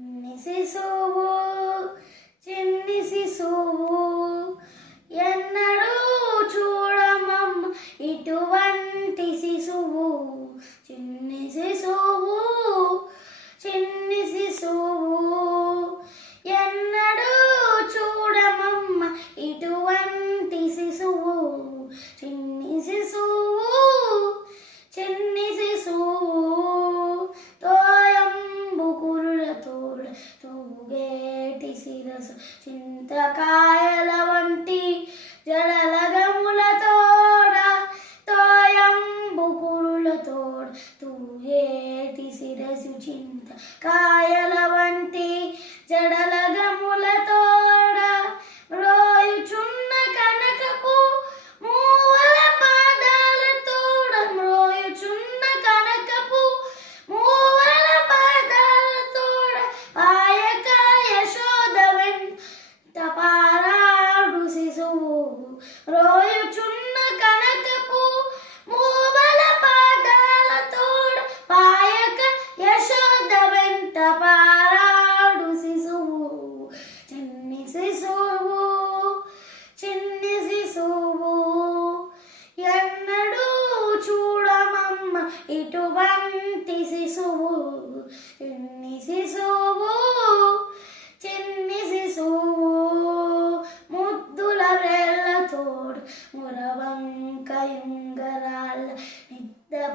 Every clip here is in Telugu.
చిన్ని శిశువు చిన్ని శిశువు ఎన్నడూ చూడమమ్మ శిరసు చింతకాయల వంటి జలలగములతోడ తోయంబుకురులతోడ తూయేటి శిరసు చింత కాయల వంటి జడల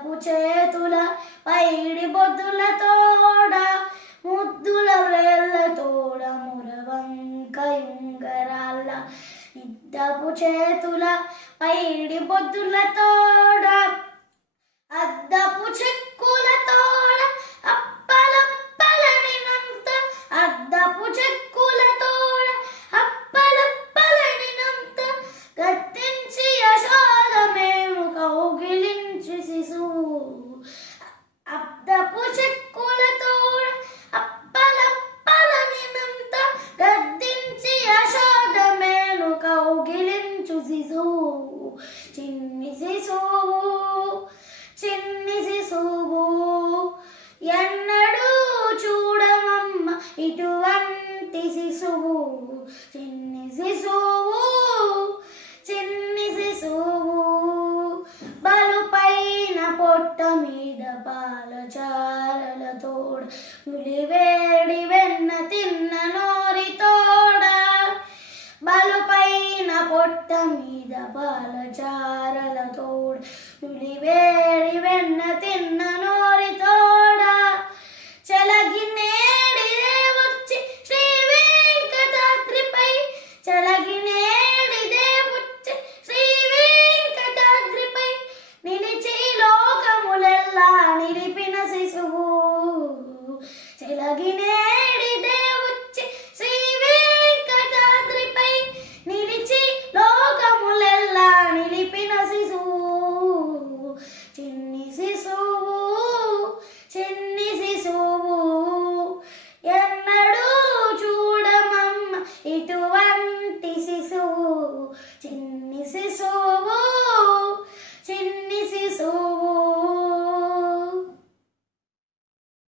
నిద్దపు చేతుల పైడి బొద్దుల తోడ ముద్దుల వేళ్ళ తోడ మురవంకయుంగరాళ్ళ ఇద్దపు చేతుల పైడి బొద్దుల తోడ అద్దపు చెక్కులతో చిన్నిసి సోవు చిన్నిసి సోవు. ఎన్నడూ చూడమమ్మ ఇటువంటి శిశువు. చిన్ని శిశువు చిన్ని శిశువు బలుపైన పొట్ట మీద పాలచారల తోడు ములివేడి వెన్న తిన్ననో మీద బాలచారల తోడు నులివేడి వెన్న తిన్న నోరి c'est.